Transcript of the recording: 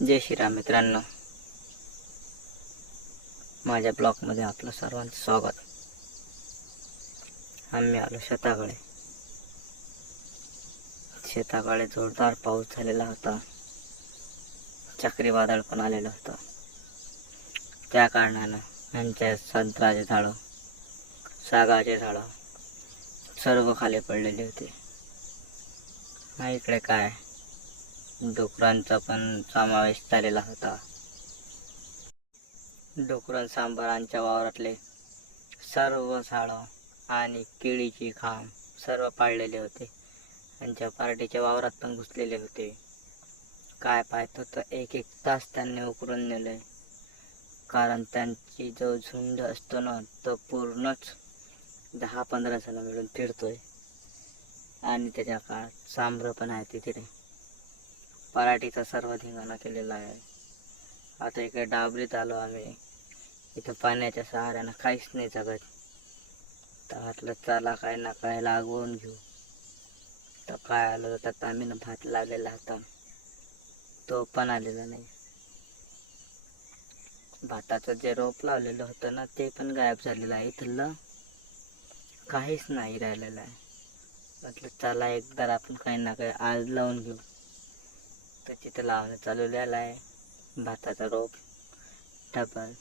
जय श्रीराम मित्रांनो, माझ्या ब्लॉगमध्ये आपलं सर्वांचं स्वागत. आम्ही आलो शेताकडे जोरदार पाऊस झालेला होता. चक्रीवादळ पण आलेलं होतं. त्या कारणानं आमच्या संत्र्याचे झाडं, सागाचे झाडं सर्व खाली पडलेले होते. इकडे काय डुकरांचा पण समावेश झालेला होता. डुकरं सांबारांच्या वावरातले सर्व झाडं आणि केळीची खांब सर्व पाळलेले होते. त्यांच्या पार्टीच्या वावरात पण घुसलेले होते. काय पाहतो तर एक तास त्यांनी उकरून नेले, कारण त्यांची जो झुंड असतो ना तो पूर्णच 10-15 जण मिळून फिरतोय. आणि त्याच्या काळात सांबर पण आहे तिथे. पराठीचा सर्व धिंगाणा केलेला आहे. आता इकडे डाबरीत आलो आम्ही. इथं पाण्याच्या सहाऱ्यानं काहीच नाही जगत. तर म्हटलं चला काय ना काय लागवून घेऊ. तर काय आलं तर आम्ही भात लावलेला होता, तो पण आलेला नाही. भाताचं जे रोप लावलेलं होतं ना ते पण गायब झालेलं आहे. इथलं काहीच नाही राहिलेलं आहे. म्हटलं चला एकदा आपण काही ना काही आज लावून घेऊ. तर तिथं लावणं चालू झालं आहे भाताचा रोप डबल.